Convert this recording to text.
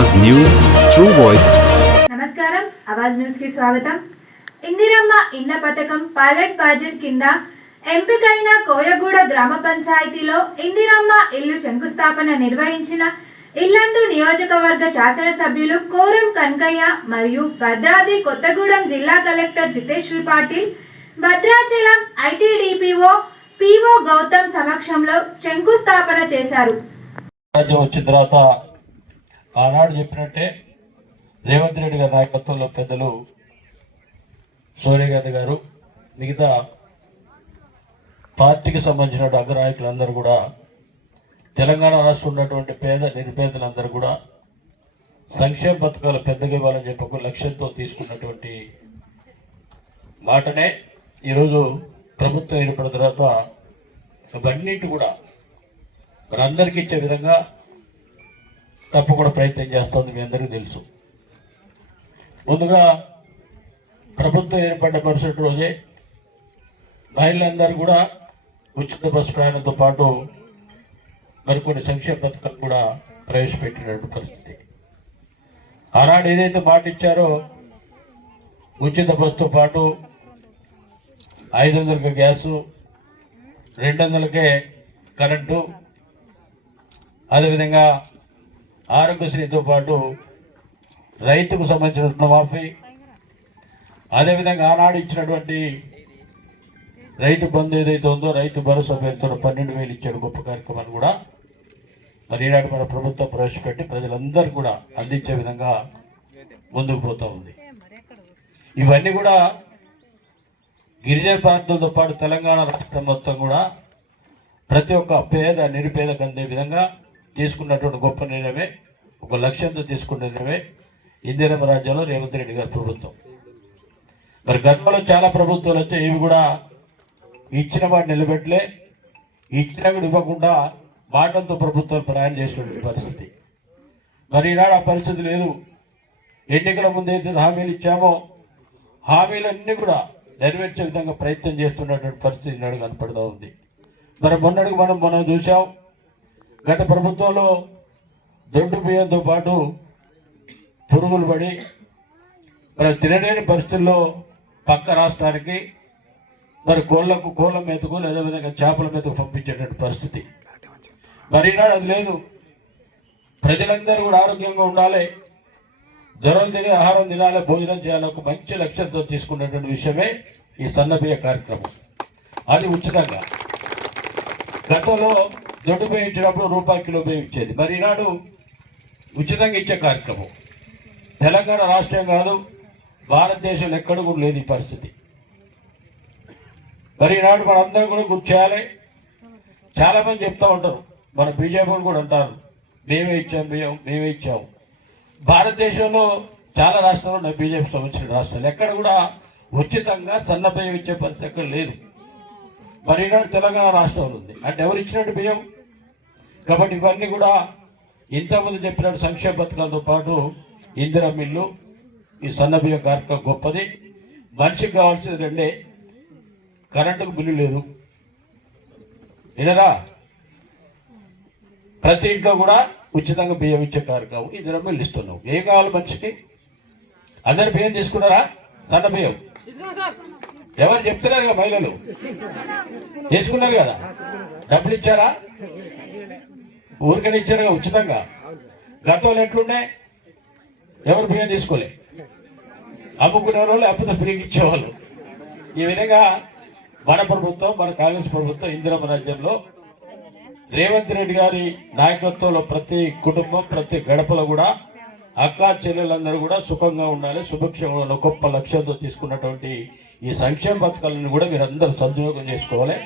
Awaaz news true voice నమస్కారం. అవాజ్ న్యూస్కి స్వాగతం. ఇందిరమ్మ ఇళ్ళ పథకం పైలట్ ప్రాజెక్ట్ కింద ఎంపికైన కోయగూడ గ్రామ పంచాయతీలో ఇందిరమ్మ ఇల్లు శంకుస్థాపన నిర్వహించిన ఇల్లందు నియోజకవర్గ శాసనసభ్యులు కోరం కనకయ్య మరియు భద్రాద్రి కొత్తగూడెం జిల్లా collector Jiteshwari Patil Bhadrachalam ITDPO PO Gautham సమక్షంలో శంకుస్థాపన చేశారు. రాజ్యం వచ్చిన తర్వాత ఆనాడు చెప్పినట్టే రేవంత్ రెడ్డి గారి నాయకత్వంలో పెద్దలు సోనియా గాంధీ గారు మిగతా పార్టీకి సంబంధించిన అగ్రనాయకులందరూ కూడా తెలంగాణ రాష్ట్రం ఉన్నటువంటి పేద నిరుపేదలందరూ కూడా సంక్షేమ పథకాలు పెద్దగా ఇవ్వాలని చెప్పి ఒక లక్ష్యంతో తీసుకున్నటువంటి మాటనే ఈరోజు ప్రభుత్వం ఏర్పడిన తర్వాత అవన్నిటి కూడా మనందరికీ ఇచ్చే విధంగా తప్పకుండా ప్రయత్నం చేస్తుంది మీ అందరికీ తెలుసు. ముందుగా ప్రభుత్వం ఏర్పడ్డ మరుసటి రోజే మహిళలందరూ కూడా ఉచిత బస్సు ప్రయాణంతో పాటు మరికొన్ని సంక్షేమ పథకాలు కూడా ప్రవేశపెట్టినటువంటి పరిస్థితి. ఆనాడు ఏదైతే మాట ఇచ్చారో ఉచిత బస్సుతో పాటు ఐదు వందలకి గ్యాసు రెండు వందలకే కరెంటు అదేవిధంగా ఆరోగ్యశ్రీతో పాటు రైతుకు సంబంధించిన రుణమాఫీ అదేవిధంగా ఆనాడు ఇచ్చినటువంటి రైతు బంధు ఏదైతే ఉందో రైతు భరోసా పేరుతో పన్నెండు వేలు ఇచ్చాడు గొప్ప కార్యక్రమాన్ని కూడా. మరి ఈనాడు మన ప్రభుత్వం ప్రవేశపెట్టి ప్రజలందరూ కూడా అందించే విధంగా ముందుకు పోతూ ఉంది. ఇవన్నీ కూడా గిరిజన ప్రాంతంతో పాటు తెలంగాణ రాష్ట్రం మొత్తం కూడా ప్రతి ఒక్క పేద నిరుపేదకు అందే విధంగా తీసుకున్నటువంటి గొప్ప నిర్ణయమే ఒక లక్ష్యంతో తీసుకున్న నిర్ణయమే ఇందిరమ్మ రాజ్యంలో రేవంత్ రెడ్డి గారి ప్రభుత్వం. మరి గతంలో చాలా ప్రభుత్వాలు వచ్చాయి ఇవి కూడా ఇచ్చిన వాడు నిలబెట్టలే ఇచ్చిన కూడా ఇవ్వకుండా మాటలతో ప్రభుత్వాలు ప్రయాణం చేసినటువంటి పరిస్థితి. మరి ఈనాడు ఆ పరిస్థితి లేదు. ఎన్నికల ముందు అయితే హామీలు ఇచ్చామో హామీలన్నీ కూడా నెరవేర్చే విధంగా ప్రయత్నం చేస్తున్నటువంటి పరిస్థితి ఈనాడు కనపడుతూ ఉంది. మరి మొన్నటికి మనం మనం చూసాం గత ప్రభుత్వంలో దొడ్డు బియ్యంతో పాటు పురుగులు పడి మరి తినలేని పరిస్థితుల్లో పక్క రాష్ట్రానికి మరి కోళ్ళకు కోళ్ళ మేతకు లేదా విధంగా చేపల మేతకు పంపించేటువంటి పరిస్థితి. మరి ఈనాడు అది లేదు. ప్రజలందరూ కూడా ఆరోగ్యంగా ఉండాలి. జ్వరం తినే ఆహారం తినాలి భోజనం చేయాలి ఒక మంచి లక్ష్యంతో తీసుకున్నటువంటి విషయమే ఈ సన్నబియ్య కార్యక్రమం. అది ఉచితంగా. గతంలో దొడ్డు బియ్యం ఇచ్చినప్పుడు రూపాయి కిలో బియ్యం ఇచ్చేది. మరి ఈనాడు ఉచితంగా ఇచ్చే కార్యక్రమం. తెలంగాణ రాష్ట్రం కాదు భారతదేశంలో ఎక్కడ కూడా లేదు ఈ పరిస్థితి. మరి ఈనాడు మనందరం కూడా గుర్తు చేయాలి. చాలామంది చెప్తూ ఉంటారు మన బీజేపీ కూడా అంటారు మేమే ఇచ్చాం బియ్యం మేమే ఇచ్చాం. భారతదేశంలో చాలా రాష్ట్రాలు ఉన్నాయి బీజేపీ సంబంధించిన రాష్ట్రాలు. ఎక్కడ కూడా ఉచితంగా సన్న బియ్యం ఇచ్చే పరిస్థితి ఎక్కడ లేదు. మరి ఈనాడు తెలంగాణ రాష్ట్రంలో ఉంది. అంటే ఎవరు ఇచ్చినట్టు బియ్యం? కాబట్టి ఇవన్నీ కూడా ఇంతకుముందు చెప్పినట్టు సంక్షేమ పథకాలతో పాటు ఇందిరా మిల్లు ఈ సన్న బియ్యం కార్యక్రమం గొప్పది. మనిషికి కావాల్సింది రెండే. కరెంటుకు బిల్లు లేదు. వినరా? ప్రతి ఇంట్లో కూడా ఉచితంగా బియ్యం ఇచ్చే కార్యక్రమం ఇందిరా మిల్లు ఇస్తున్నాం. ఏం కావాలి మనిషికి? అందరు బియ్యం తీసుకున్నారా? సన్న బియ్యం? ఎవరు చెప్తున్నారు కదా మహిళలు? చేసుకున్నారు కదా? డబ్బులు ఇచ్చారా? ఊరికనే ఇచ్చారు కదా ఉచితంగా? గతంలో ఎట్లుండే? ఎవరు బియ్యం తీసుకోలే? అమ్ముకునే వాళ్ళు లేకపోతే ఫ్రీకి ఇచ్చేవాళ్ళు. ఈ విధంగా మన ప్రభుత్వం మన కాంగ్రెస్ ప్రభుత్వం ఇందిరమ్మ రాజ్యంలో రేవంత్ రెడ్డి గారి నాయకత్వంలో ప్రతి కుటుంబం ప్రతి గడపలో కూడా అక్క చెల్లెలందరూ కూడా సుఖంగా ఉండాలి శుభక్షేమంలో గొప్ప లక్ష్యంతో తీసుకున్నటువంటి ఈ సంక్షేమ పథకాలను కూడా మీరందరూ సద్వినియోగం చేసుకోవాలి.